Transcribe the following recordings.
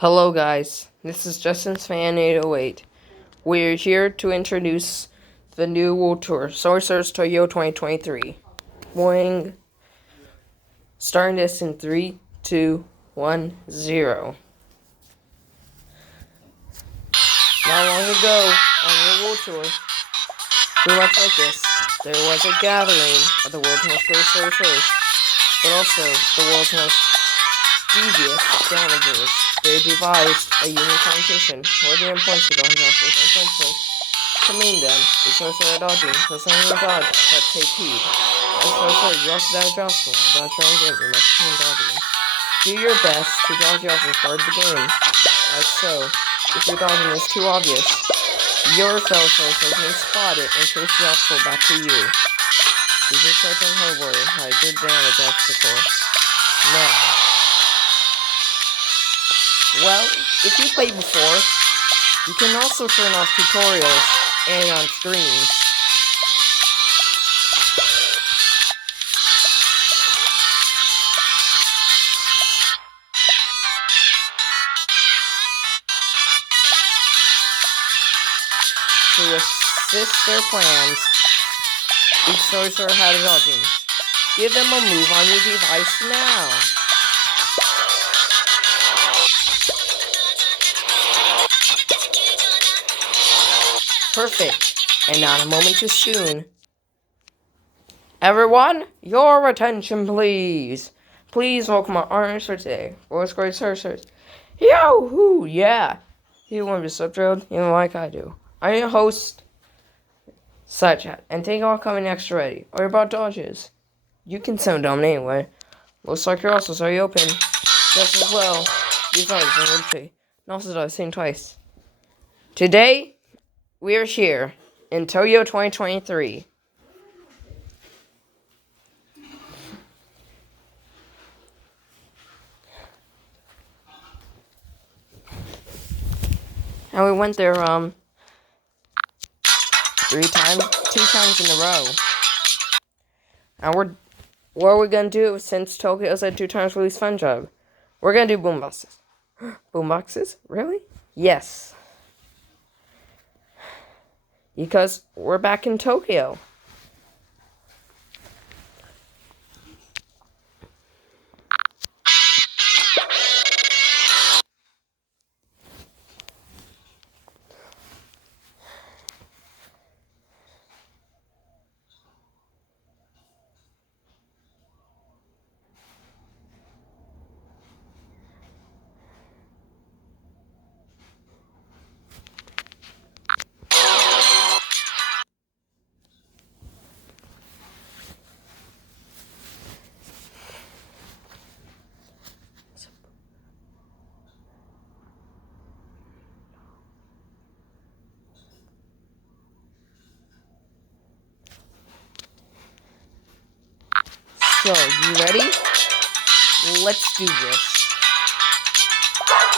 Hello guys, this is Justin's Fan 808. We're here to introduce the new World Tour, Sorcerer's Tokyo 2023. Boing. Starting this in 3, 2, 1, 0. Not long ago, on your World Tour, pretty much like this, there was a gathering of the world's most great sorcerers, but also the world's most devious damagers. They devised a unique competition where the points to dodge vessels and principles. To mean them, the sorcerer dodging, the same dodge, but take heed. As sorcerer, you also dodge vessel, dodge your own game, you must team dodging. Do your best to dodge vessels for the game. Like so, if your dodging is too obvious, your fellow sorcerer may spot it and chase the obstacle back to you. Use your certain hardware, like good damage obstacle. Now. Well, if you played before, you can also turn off tutorials and on screens. To assist their plans, each sorcerer had a dodging. Give them a move on your device now. Perfect, and not a moment too soon. Everyone, your attention please. Please welcome our honors for today. World's great sorcerers. Yo-hoo, yeah. You want to be so thrilled, even like I do. I'm your host, Sidechat, and thank you all for coming extra ready. Or about dodges. You can send them anyway. Looks like you're also already open. Just as well. These are the and also I've seen twice. Today, we are here in Tokyo 2023. And we went there, 2 times in a row. And what are we gonna do since Tokyo said 2 times release Fun Job? We're gonna do boomboxes. Boomboxes? Really? Yes. Because we're back in Tokyo. So, you ready? Let's do this.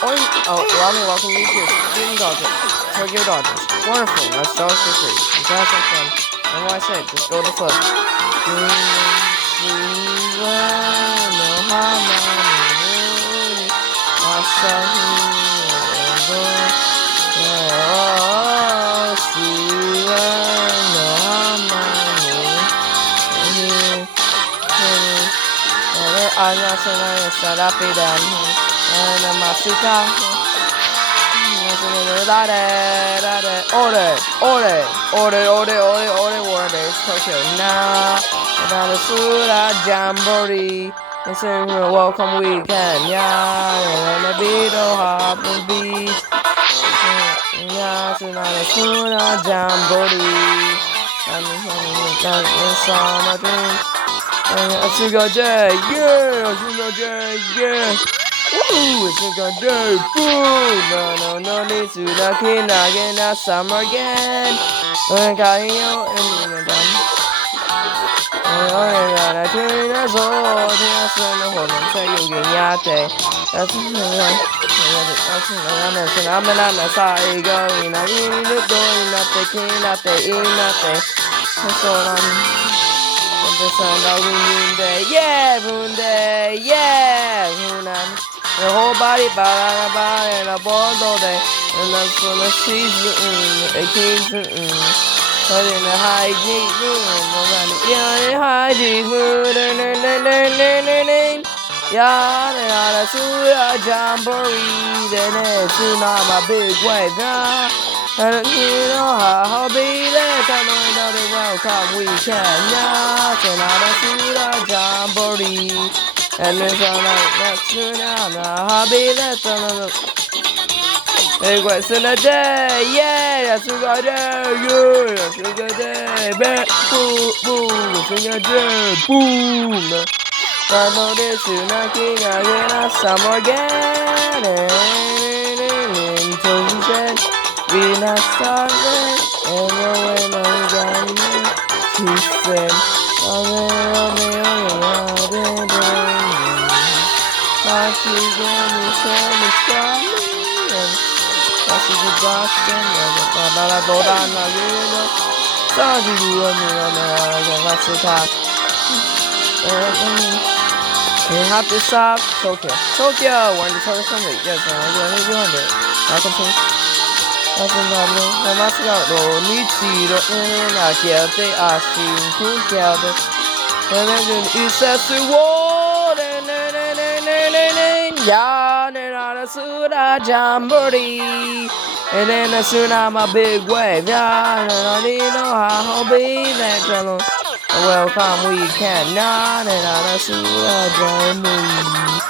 Allow me to welcome you to Student Dodgers. Tokyo Dodgers. Wonderful, let's dodge for free. You guys have fun. And what I said, just go to flip. Jamboree. It's a welcome weekend. Yeah, and a beat hop and beat. Yeah, tonight a jamboree. I'm summer dream. Asuga J, yeah, Asuga J, yeah. Woo, Asuga J, boom. No need to knock it again, that summer again. I'm going out and you're done. I turn us all, just when the whole man say you get yate. That's I'm an sorry going. I need to go in at the king, at the in, at the. That's all I'm. The sun, the wind, yeah, Bunde, yeah, Hunan. Your whole body, and a ball all day. And that's when the season, it keeps, but in the high G, high G, yada, suya, jamboree, then it's not my big wave, and you know how be there, I know another welcome weekend, yeah, jamboree. And then that's hobby that's it was in a day, yeah, that's a good day, yeah, that's a good day, boom, boom, it's in a day, boom. I know this is knocking again, a summer again, and so she said, we not started, and when I'm done, she said, she gave me some starting and that's a good Boston and I go down the river. Sorry, you and me on that's the top. You have to stop Tokyo. Tokyo, when the tourist come yes, I'm going to do it. I can think. That's another. I must go. No, Nichiro, I get the asking to get it. And then it says the wall and ya na suda jamboree, and then as soon I'm a big wave, ya na know how be that fellow. Welcome weekend, na suda jamboree.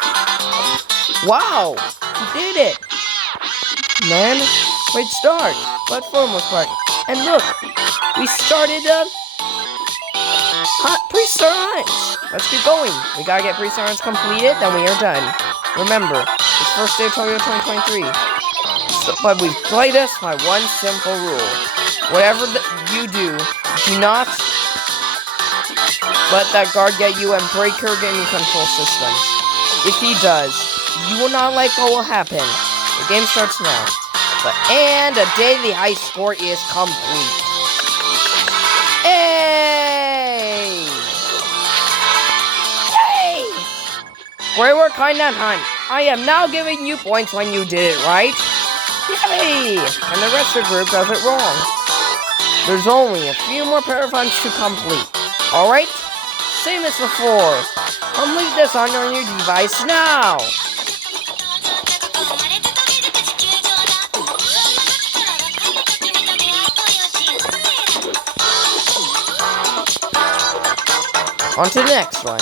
Wow, you did it, man! Great start, but foremost part. And look, we started Pre-Star Hunts. Let's keep going. We gotta get Pre-Star Hunts completed, then we are done. Remember, it's first day of Tokyo 2023. But we play this by one simple rule. Whatever you do not let that guard get you and break your gaming control system. If he does, you will not like what will happen. The game starts now. And a daily high score is complete. Hey! Hey! Great work on that hunt. I am now giving you points when you did it right. Yay! And the rest of the group does it wrong. There's only a few more pair of hunts to complete. Alright? Same as before. Complete this on your new device now. On to the next one.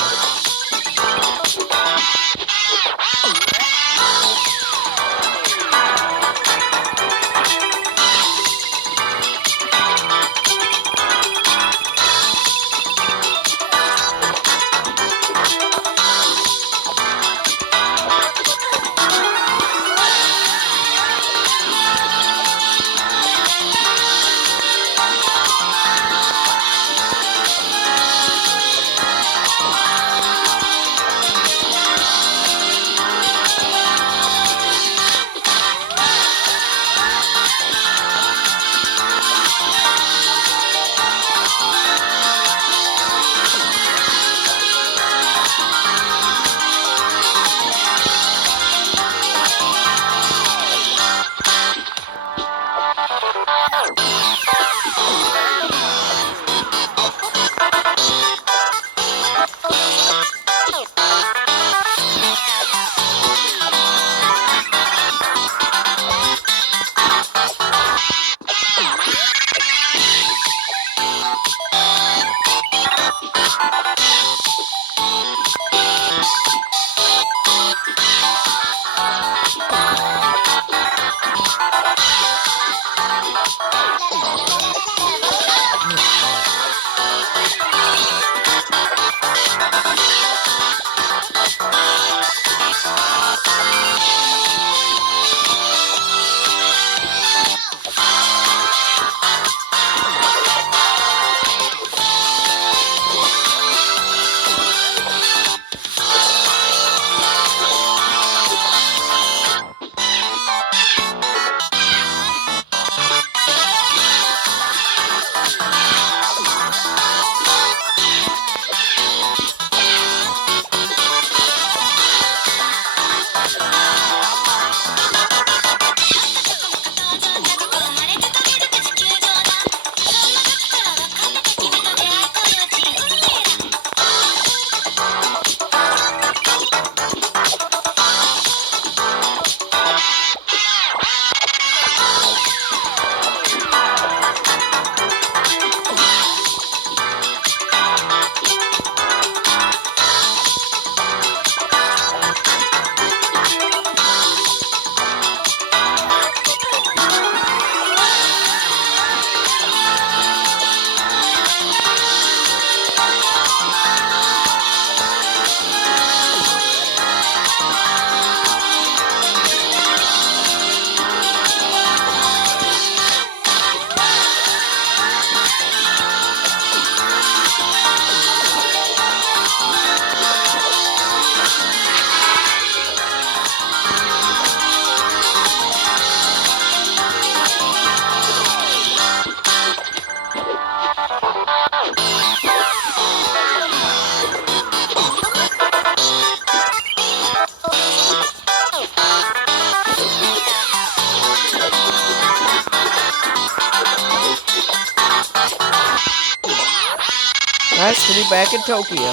nice to be back in Tokyo.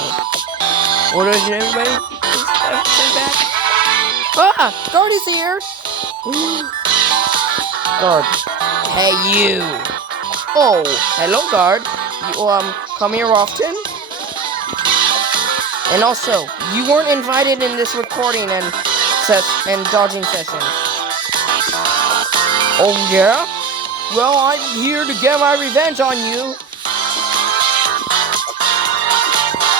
What is everybody? Is everything back? Ah! Guard is here! Guard. Hey, you! Oh, hello, Guard. You, come here often? And also, you weren't invited in this recording and dodging session. Oh, yeah? Well, I'm here to get my revenge on you.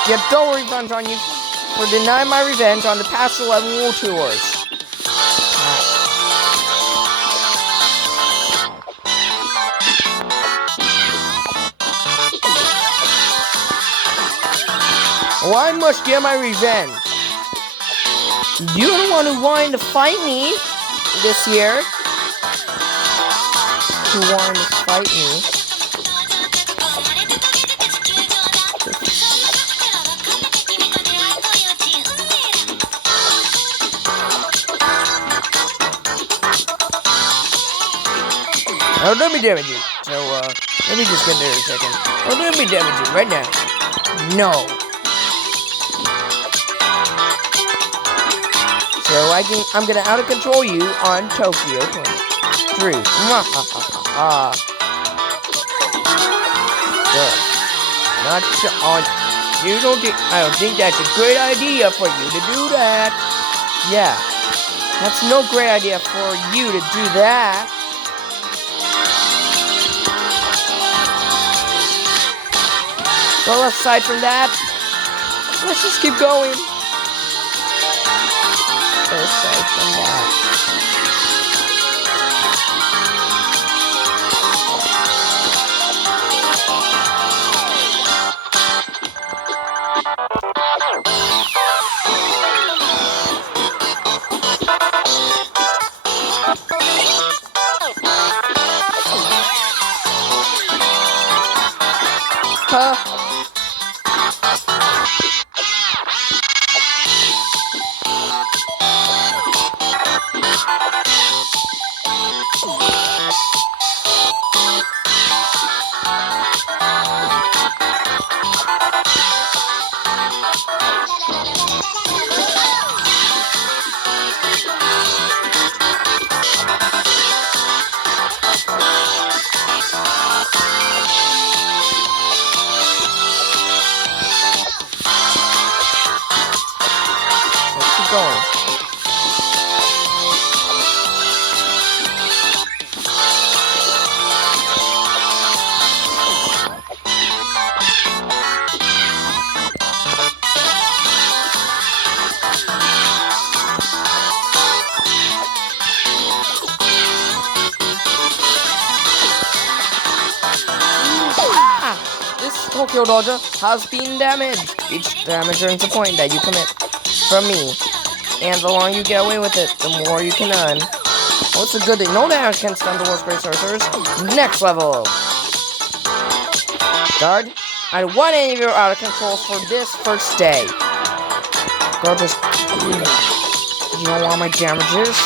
Get double revenge on you for denying my revenge on the past 11 World Tours. Well, I must get my revenge. You're the one who wanted to fight me this year. Who wanted to fight me. Oh, let me damage you. So, let me just get there a second. Oh, let me damage you right now. No. So I'm gonna out of control you on Tokyo 23. Good. Not on. You don't think? I don't think that's a great idea for you to do that. Yeah, that's no great idea for you to do that. Well, aside from that, let's just keep going. Aside from that. Huh? Going. This Tokyo Dodger has been damaged. Each damage earns a point that you commit from me. And the longer you get away with it, the more you can earn. Well, it's a good thing. No damage can stun the world's great sorcerers. Next level. Guard, I don't want any of your out of controls for this first day. Guard, just... You don't want my damages?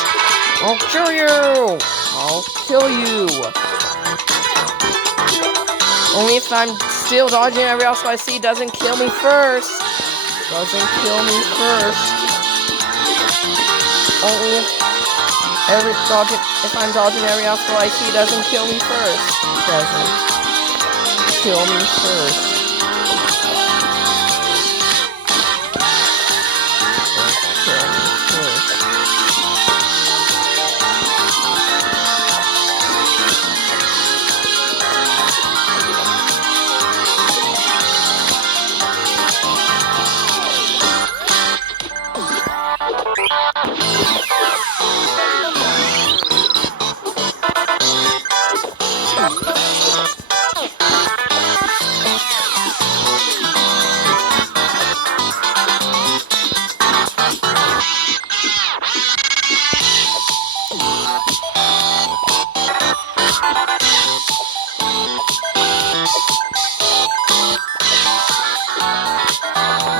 I'll kill you! I'll kill you! Only if I'm still dodging every else I see doesn't kill me first. Doesn't kill me first. Only if I'm dodging every obstacle I see doesn't kill me first. Doesn't kill me first.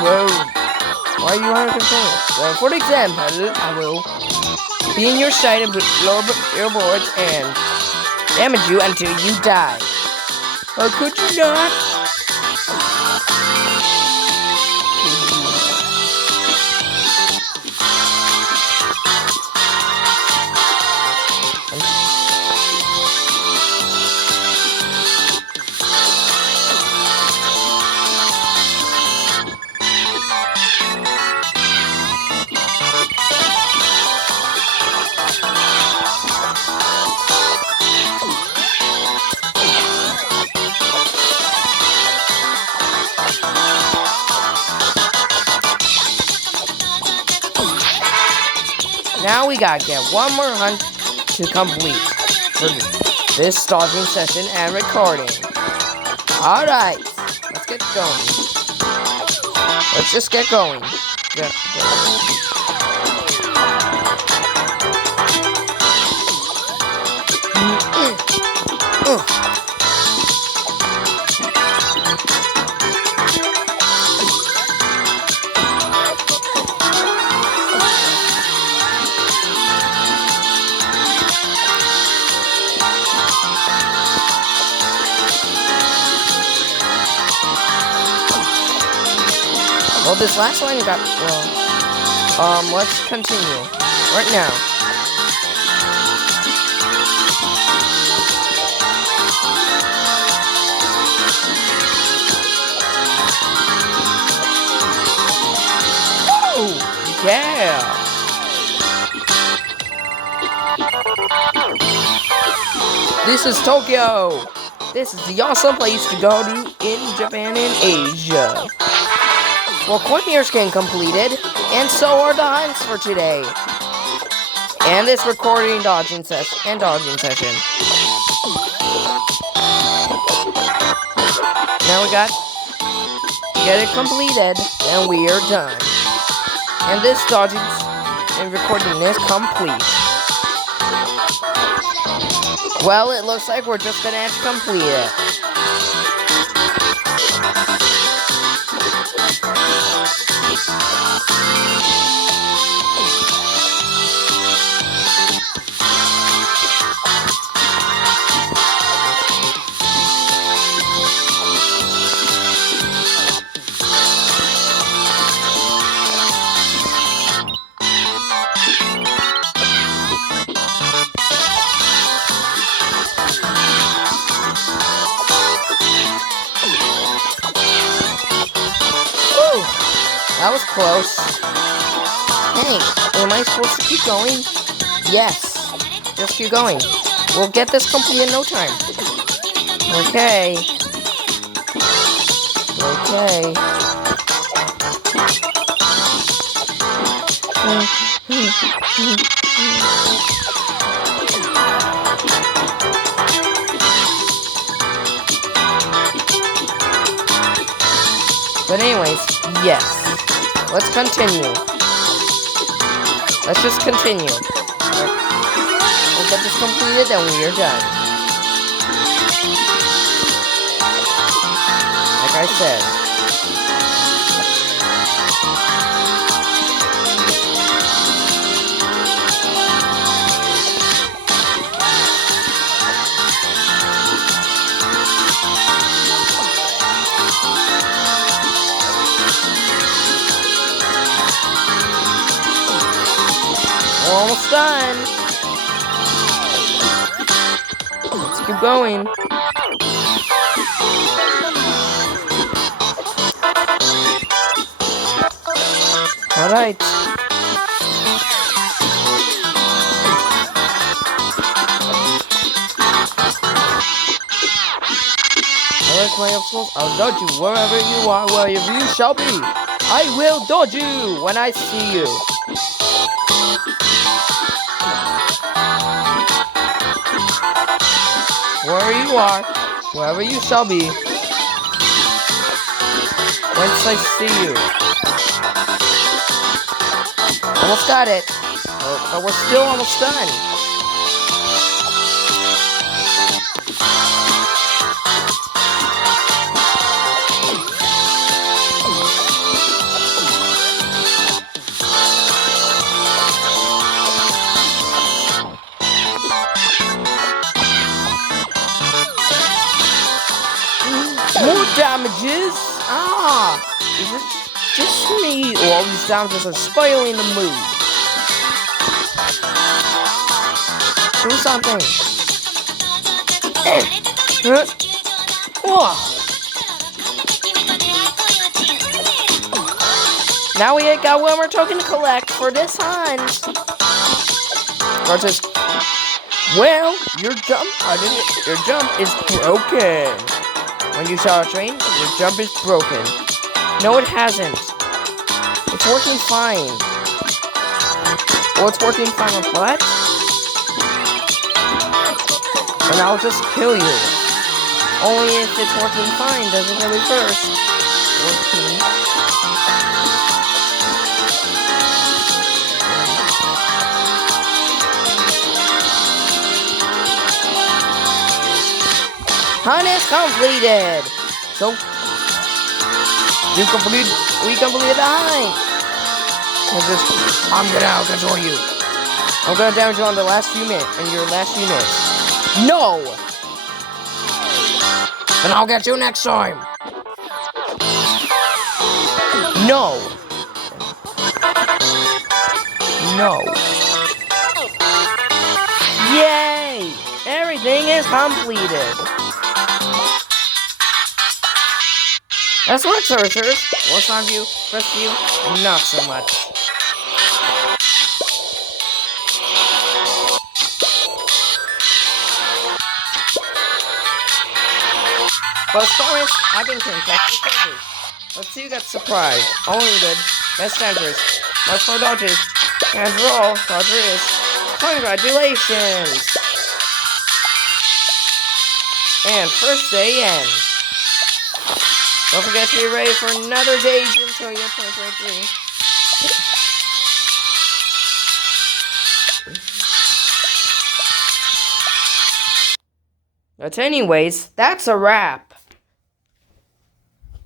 Whoa. Why are you out of control? Well, for example, I will be in your sight and lower your boards and damage you until you die. Or could you not? we gotta get one more hunt to complete for this dodging session and recording. Alright, let's get going. Let's just get going. Well, this last line got, let's continue right now. Oh, yeah. This is Tokyo. This is the awesome place to go to in Japan and Asia. Well, coin ears getting completed, and so are the hunts for today. And this recording dodging session. Now we got to get it completed, and we are done. And this dodging and recording is complete. Well, it looks like we're just gonna have to complete it. That was close. Hey, am I supposed to keep going? Yes. Just keep going. We'll get this complete in no time. Okay. But anyways, yes. Let's continue. Let's just continue. We'll get this completed and we are done. Like I said. We're almost done. Let's keep going. Alright. Alright, my obstacles. I'll dodge you wherever you are, wherever you shall be. I will dodge you when I see you. Wherever you are, wherever you shall be, once I see you. Almost got it, but we're still almost done. More damages? Is it just me? Or all these damages are spoiling the mood? Do something. Now we got one more token to collect for this hunt. Versus, well, your jump is broken. When you saw a train, your jump is broken. No, it hasn't. It's working fine. Well, it's working fine with what? And I'll just kill you. Only if it's working fine does it really first. 14. Hunt is completed. So we completed the hunt. I'm gonna out-control you. I'm gonna damage you on the last few minutes, in your last few minutes. No! And I'll get you next time. No. No. Yay! Everything is completed. That's what, sorcerers. What's on you? Rest of you? Not so much. But as far as I've been contacting servers. Let's see who got surprised. Only good. Best dangerous. Much more dodges. And roll. Dodgers. Congratulations! And first day ends. Don't forget to be ready for another Days until year 2023. But anyways, that's a wrap.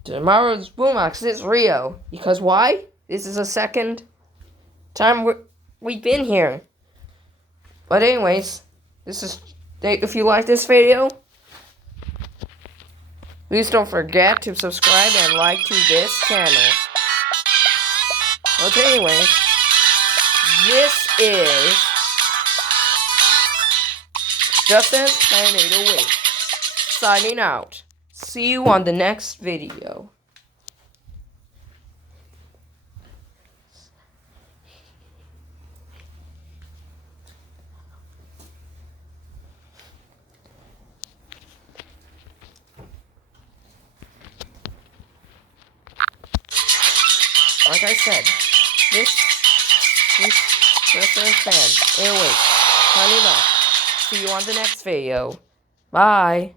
Tomorrow's Boombox is Rio. Because why? This is the second time we've been here. But anyways, if you like this video, please don't forget to subscribe and like to this channel. But anyways, this is Justin908 signing out. See you on the next video. Like I said, this fan. Anyway, signing off. See you on the next video. Bye.